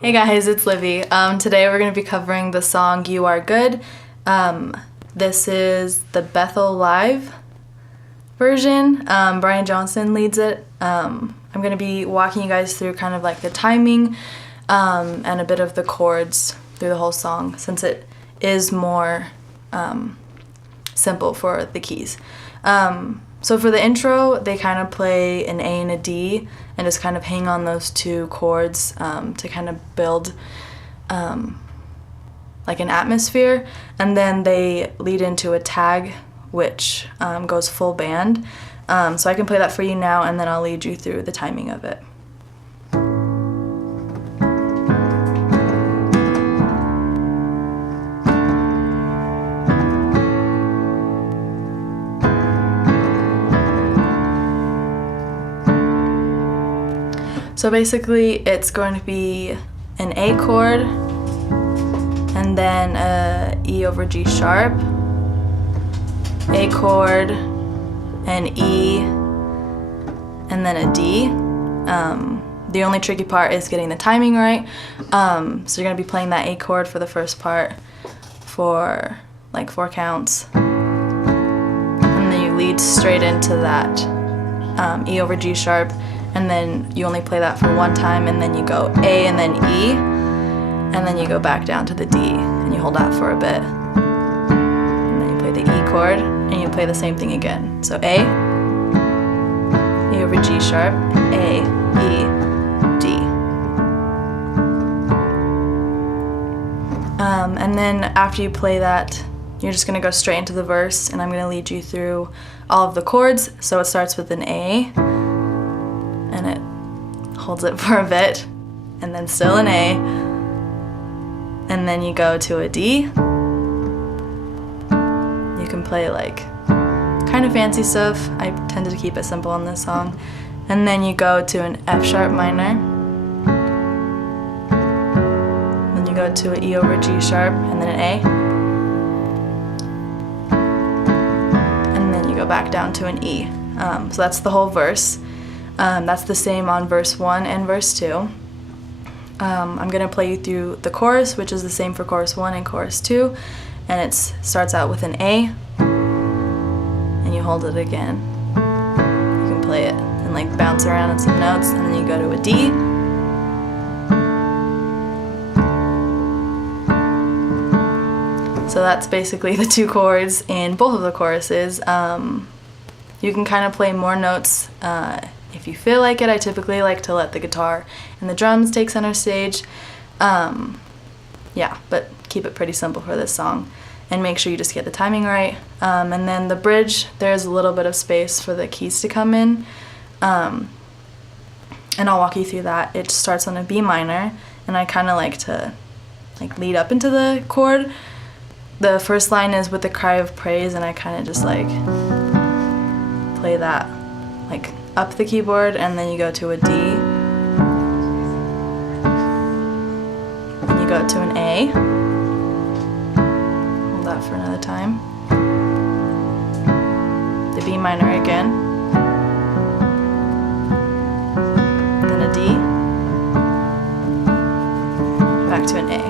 Hey guys, it's Livy. Today we're going to be covering the song You Are Good. This is the Bethel Live version. Brian Johnson leads it. I'm going to be walking you guys through kind of like the timing and a bit of the chords through the whole song, since it is more simple for the keys. So for the intro, they kind of play an A and a D and just kind of hang on those two chords to kind of build like an atmosphere. And then they lead into a tag, which goes full band. So I can play that for you now, and then I'll lead you through the timing of it. So basically it's going to be an A chord and then a E over G sharp, A chord, an E, and then a D. The only tricky part is getting the timing right. So you're going to be playing that A chord for the first part for like 4 counts. And then you lead straight into that E over G sharp. And then you only play that for 1 time, and then you go A and then E, and then you go back down to the D, and you hold that for a bit. And then you play the E chord, and you play the same thing again. So A, E over G sharp, A, E, D. And then after you play that, you're just going to go straight into the verse, and I'm going to lead you through all of the chords. So it starts with an A, and it holds it for a bit, and then still an A, and then you go to a D. You can play like kind of fancy stuff. I tended to keep it simple on this song. And then you go to an F sharp minor, then you go to an E over G sharp, and then an A, and then you go back down to an E. So that's the whole verse. That's the same on verse 1 and verse 2. I'm going to play you through the chorus, which is the same for chorus 1 and chorus 2. And it starts out with an A, and you hold it again. You can play it and like bounce around in some notes, and then you go to a D. So that's basically the 2 chords in both of the choruses. You can kind of play more notes if you feel like it. I typically like to let the guitar and the drums take center stage. Yeah, but keep it pretty simple for this song, and make sure you just get the timing right. And then the bridge, there's a little bit of space for the keys to come in, and I'll walk you through that. It starts on a B minor, and I kind of like to like lead up into the chord. The first line is with the cry of praise, and I kind of just like play that like up the keyboard, and then you go to a D, and you go to an A, hold that for another time, the B minor again, then a D, back to an A.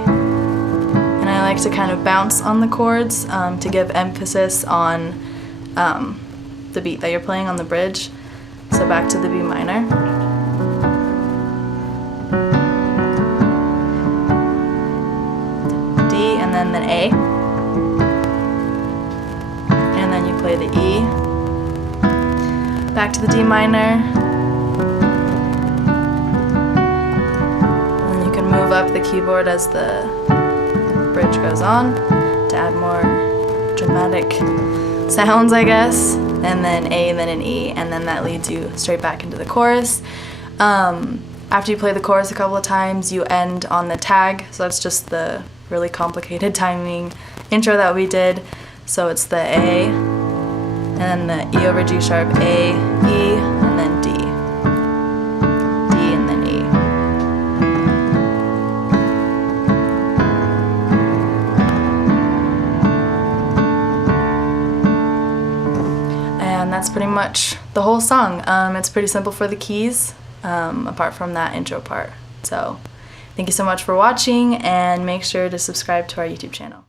And I like to kind of bounce on the chords to give emphasis on the beat that you're playing on the bridge. So back to the B minor, D, and then the A, and then you play the E, back to the D minor, and then you can move up the keyboard as the bridge goes on to add more dramatic sounds, I guess. And then A, and then an E, and then that leads you straight back into the chorus. After you play the chorus a couple of times, you end on the tag. So that's just the really complicated timing intro that we did. So it's the A, and then the E over G sharp, A, E, and then D. D, and then E. And that's pretty much the whole song. It's pretty simple for the keys, apart from that intro part. So Thank you so much for watching, and make sure to subscribe to our YouTube channel.